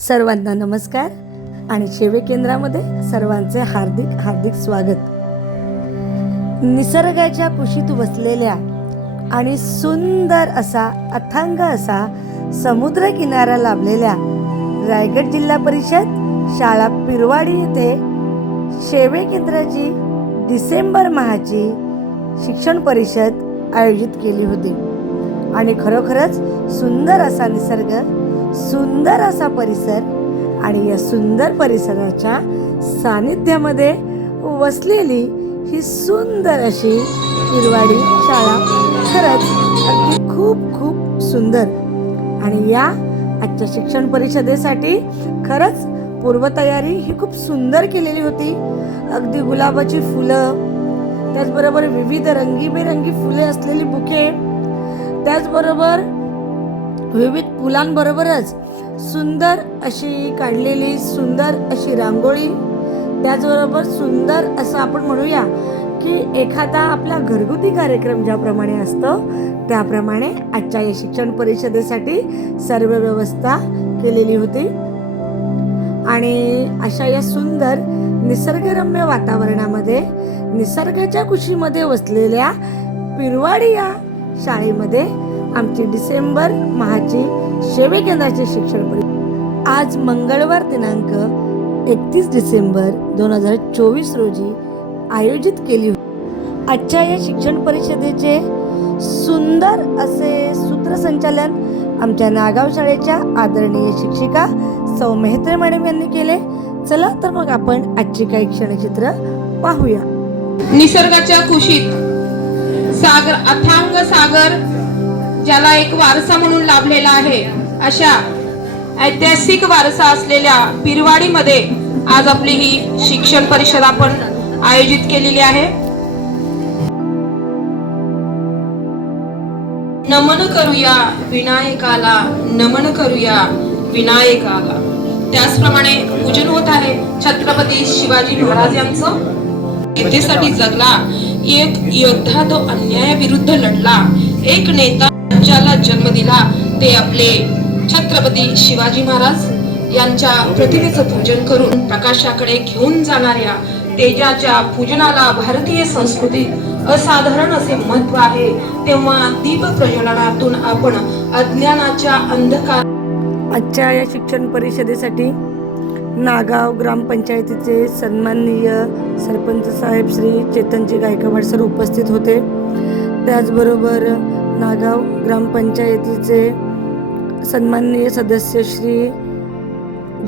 सर्वांना नमस्कार आणि सेवे केंद्रामध्ये सर्वांचे हार्दिक हार्दिक स्वागत. निसर्गाच्या कुशीत वसलेल्या आणि सुंदर असा अथांग असा समुद्र किनारा लाभलेल्या रायगड जिल्हा परिषद शाळा पिरवाडी येथे सेवे केंद्राची डिसेंबर माहाची शिक्षण परिषद आयोजित केली होती. आणि खरोखरच सुंदर असा निसर्ग सुंदर असा परिसर आणि या सुंदर परिसराच्या सानिध्यामध्ये वसलेली ही सुंदर अशी हिरवाडी शाळा. खरंच अगदी खूप खूप सुंदर. आणि या आजच्या शिक्षण परिषदेसाठी खरंच पूर्वतयारी ही खूप सुंदर केलेली होती. अगदी गुलाबाची फुलं त्याचबरोबर विविध रंगीबेरंगी फुले असलेली बुके त्याचबरोबर विविध फुलांबरोबरच सुंदर अशी काढलेली सुंदर अशी रांगोळी. त्याचबरोबर सुंदर असं आपण म्हणूया की एखादा आपला घरगुती कार्यक्रम ज्याप्रमाणे असतो त्याप्रमाणे आजच्या या शिक्षण परिषदेसाठी सर्व व्यवस्था केलेली होती. आणि अशा या सुंदर निसर्गरम्य वातावरणामध्ये निसर्गाच्या कुशीमध्ये वसलेल्या पिरवाडी या शाळेमध्ये आमची डिसेंबर माहाची सेवे केंद्राचे शिक्षण परि आज मंगळवार दिनांक एकतीस डिसेंबर दोन हजार चोवीस रोजी आयोजित केली होती. आजच्या या शिक्षण परिषदेचे सुंदर असे सूत्रसंचालन आमच्या नागाव शाळेच्या आदरणीय शिक्षिका सौ मेहत्रे मॅडम यांनी केले. चला तर मग आपण आजची काही क्षणचित्र पाहूया. निसर्गाच्या कुशीत सागर अथांग सागर ज्याला एक वारसा म्हणून लाभलेला आहे. अशा ऐतिहासिक वारसा असलेल्या पिरवाडीमध्ये आज आपली ही शिक्षण परिषद आपण आयोजित केलेली आहे. नमन करूया विनायकाला नमन करूया विनायकाला. त्याचप्रमाणे पूजन होत आहे छत्रपती शिवाजी महाराज यांचं. येथेसाठी जगला एक योद्धा तो अन्यायाविरुद्ध लढला. एक नेता ज्याला जन्म दिला ते आपले छत्रपती शिवाजी महाराज यांच्या प्रतिमेचं पूजन करून प्रकाशाकडे घेऊन जाणाऱ्या तेजाच्या पूजनाला भारतीय संस्कृतीत असाधारण असे महत्त्व आहे. तेव्हा दीप प्रज्वलनातून आपण अज्ञानाच्या अंधकार आजच्या या शिक्षण परिषदेसाठी नागाव ग्रामपंचायतीचे सन्माननीय सरपंच साहेब श्री चेतनजी गायकवाड सर उपस्थित होते. त्याचबरोबर नागाव ग्रामपंचायतीचे सन्माननीय सदस्य श्री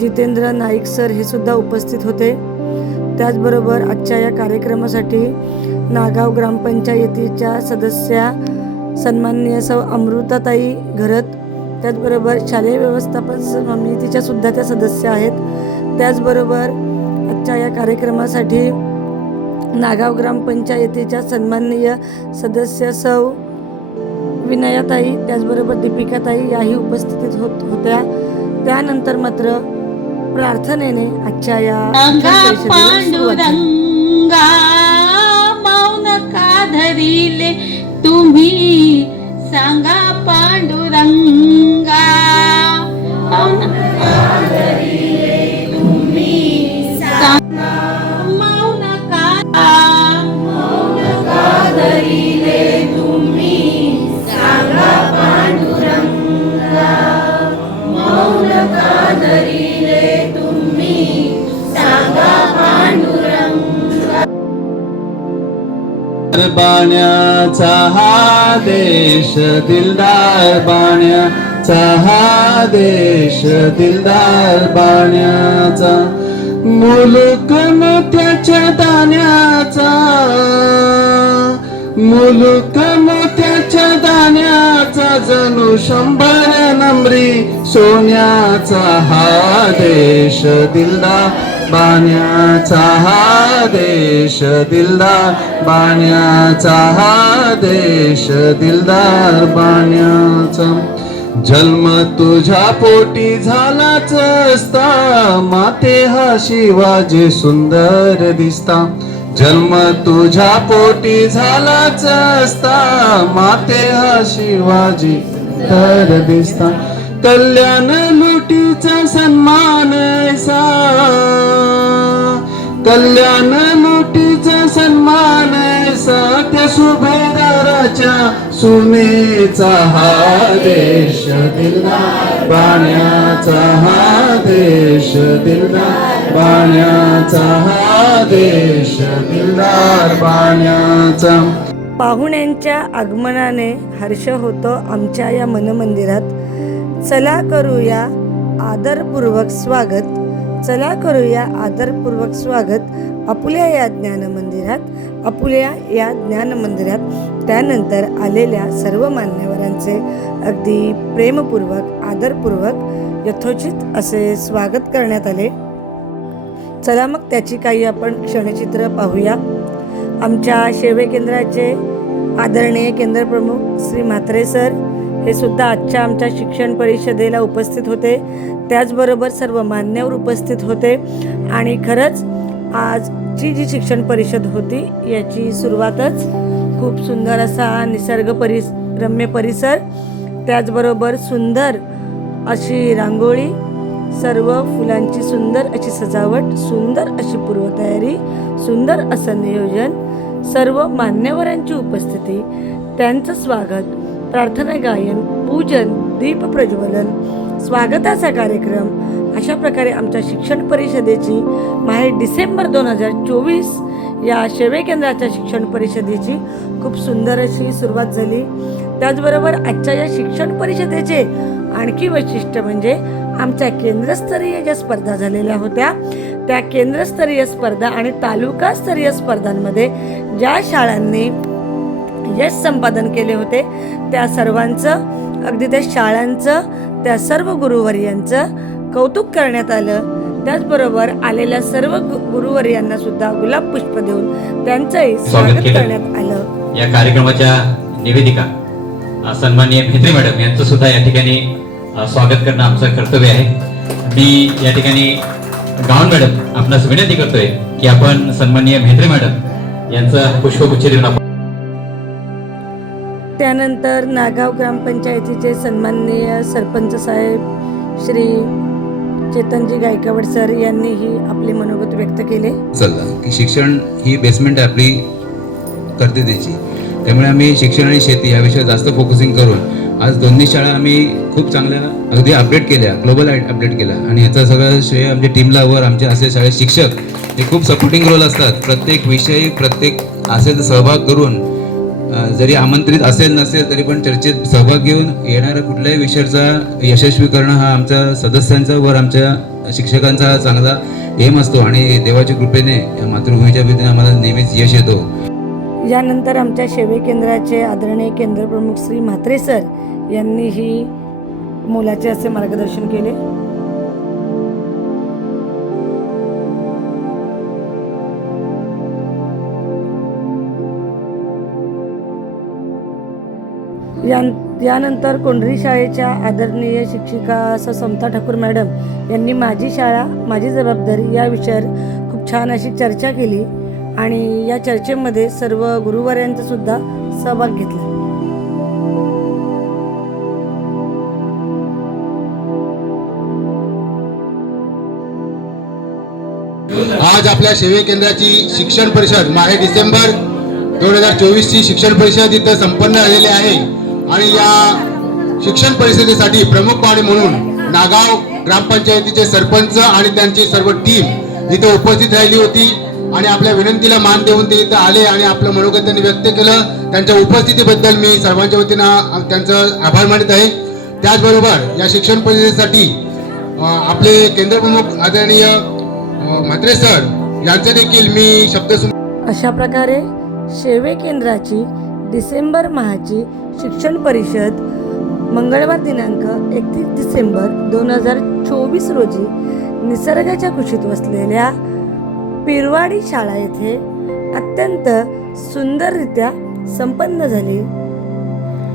जितेंद्र नाईक सर हे सुद्धा उपस्थित होते. त्याचबरोबर आजच्या या कार्यक्रमासाठी नागाव ग्रामपंचायतीच्या सदस्या सन्माननीय सौ अमृताताई घरत त्याचबरोबर शालेय व्यवस्थापन समितीच्या सुद्धा त्या सदस्य आहेत. त्याचबरोबर आजच्या या कार्यक्रमासाठी नागाव ग्रामपंचायतीच्या सन्माननीय सदस्य सौ विनयाताई त्याचबरोबर दीपिकाताई याही उपस्थितीत होत होत्या. त्यानंतर मात्र प्रार्थनेने आजच्या या तुम्ही सांगा पांडुरंगा. बाण्याचा हा देश दिलदार बाण्याचा हा देश दिलदार बाण्याचा. मुलुक त्याच्या दाण्याचा. मुलुक मोत्याच्या दाण्याचा जणू शंभर नंबरी सोन्याचा हा देश दिलदार बाण्याचा हा देश दिलदार बाण्याचा हा देश दिलदार बाण्याचा जन्म तुझ्या पोटी झालाच असता माते हा शिवाजी सुंदर दिसता. जन्म तुझ्या पोटी झालाच असता माते हा शिवाजी तर दिसता. कल्याण लुटीचा सन्मान ऐसा कल्याण लुटीचा सन्मान सत्य सुभेदाराच्या सुनेचा हा देश दिलदार. पाण्याचा हा देश दिलदार. पाण्याचा हा देश दिलदार. पाण्याचा पाहुण्यांच्या आगमनाने हर्ष होतो आमच्या या मनमंदिरात. चला करूया आदरपूर्वक स्वागत. चला करूया आदरपूर्वक स्वागत अपुल्या या ज्ञान मंदिरात अपुल्या या ज्ञान मंदिरात त्यानंतर आलेल्या सर्व मान्यवरांचे अगदी प्रेमपूर्वक आदरपूर्वक यथोचित असे स्वागत करण्यात आले. चला मग त्याची काही आपण क्षणचित्र पाहूया. आमच्या सेवे केंद्राचे आदरणीय केंद्रप्रमुख श्री म्हात्रे सर हे सुद्धा आजच्या आमच्या शिक्षण परिषदेला उपस्थित होते. त्याचबरोबर सर्व मान्यवर उपस्थित होते. आणि खरंच आजची जी शिक्षण परिषद होती याची सुरुवातच खूप सुंदर असा निसर्ग परिस रम्य परिसर त्याचबरोबर सुंदर अशी रांगोळी सर्व फुलांची सुंदर अशी सजावट सुंदर अशी पूर्वतयारी सुंदर असं नियोजन सर्व मान्यवरांची उपस्थिती त्यांचं स्वागत प्रार्थना गायन पूजन दीप प्रज्वलन स्वागताचा कार्यक्रम अशा प्रकारे आमच्या शिक्षण परिषदेची माहे डिसेंबर दोन हजार चोवीस या सेवे केंद्राच्या शिक्षण परिषदेची खूप सुंदर अशी सुरुवात झाली. त्याचबरोबर आजच्या या शिक्षण परिषदेचे आणखी वैशिष्ट्य म्हणजे आमच्या केंद्रस्तरीय ज्या स्पर्धा झालेल्या होत्या त्या केंद्रस्तरीय स्पर्धा आणि तालुकास्तरीय स्पर्धांमध्ये ज्या शाळांनी यश संपादन केले होते. त्या सर्वांचं अगदी त्या शाळांचं त्या सर्व गुरुवर्यांचं कौतुक करण्यात आलं. त्याचबरोबर आलेल्या सर्व गुरुवर्यांना सुद्धा गुलाब पुष्प देऊन त्यांचंही स्वागत. करण्यात आलं. या कार्यक्रमाच्या निवेदिका सन्माननीय भेत्रे मॅडम यांचं सुद्धा या ठिकाणी स्वागत करणं आमचं कर्तव्य आहे. मी या ठिकाणी गावन मॅडम आपणास विनंती करतोय की आपण सन्माननीय भेत्रे मॅडम यांचं पुष्पगुच्छ देऊन आपण त्यानंतर नागाव ग्रामपंचायतीचे सन्माननीय सरपंच साहेब श्री चेतनजी गायकवाड सर यांनीही आपले मनोगत व्यक्त केले. चाललं की शिक्षण ही बेसमेंट आपली करते त्याची त्यामुळे आम्ही शिक्षण आणि शेती या विषयावर जास्त फोकसिंग करून आज दोन्ही शाळा आम्ही खूप चांगल्या अगदी अपडेट केल्या ग्लोबल अपडेट केल्या. आणि याचं सगळं श्रेय आमच्या टीमला वर आमचे असे शाळेत शिक्षक हे खूप सपोर्टिंग रोल असतात. प्रत्येक विषय प्रत्येक असे सहभाग करून जरी आमंत्रित असेल नसेल तरी पण चर्चेत सहभाग घेऊन येणाऱ्या कुठल्याही विषयाचा यशस्वी करणं हा आमच्या सदस्यांचा वर आमच्या शिक्षकांचा हा चांगला एम असतो आणि देवाच्या कृपेने मातृभूमीच्या भीतीने आम्हाला नेहमीच यश येतो. यानंतर आमच्या सेवे केंद्राचे आदरणीय केंद्रप्रमुख श्री म्हात्रे सर यांनीही मुलाचे असे मार्गदर्शन केले. यान यानंतर कोंढरी शाळेच्या आदरणीय शिक्षिका असं समता ठाकूर मॅडम यांनी माझी शाळा माझी जबाबदारी या विषयावर खूप छान अशी चर्चा केली आणि या चर्चेमध्ये सर्व गुरुवार्यांचासुद्धा सहभाग घेतला. आज आपल्या सेवे केंद्राची शिक्षण परिषद माहे डिसेंबर दोन हजार चोवीसची शिक्षण परिषद इथं संपन्न झालेली आहे. आणि या शिक्षण परिषदेसाठी प्रमुख पाहुणे म्हणून नागाव ग्रामपंचायतीचे सरपंच आणि त्यांची सर्व टीम इथं उपस्थित राहिली होती. आणि आपल्या विनंतीला मान देऊन ते इथं आले आणि आपलं मनोगत त्यांनी व्यक्त केलं. त्यांच्या उपस्थितीबद्दल मी सर्वांच्या वतीनं त्यांचं आभार मानित आहे. त्याचबरोबर या शिक्षण परिषदेसाठी आपले केंद्रप्रमुख आदरणीय म्हात्रे सर यांचे देखील मी शब्द अशा प्रकारे सेवे केंद्राची डिसेंबर महाची शिक्षण परिषद मंगळवार दिनांक एकतीस डिसेंबर दोन हजार चोवीस रोजी निसर्गाच्या कुशीत वसलेल्या पिरवाडी शाळा येथे अत्यंत सुंदररित्या संपन्न झाली.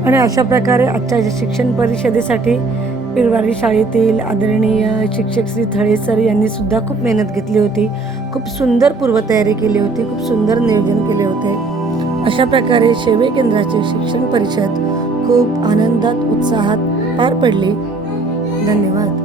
आणि अशा प्रकारे आजच्या शिक्षण परिषदेसाठी पिरवाडी शाळेतील आदरणीय शिक्षक श्री थळे सर यांनी सुद्धा खूप मेहनत घेतली होती. खूप सुंदर पूर्वतयारी केली होती. खूप सुंदर नियोजन केले होते. अशा प्रकारे सेवे केंद्राचे शिक्षण परिषद खूप आनंदात उत्साहात पार पडली. धन्यवाद.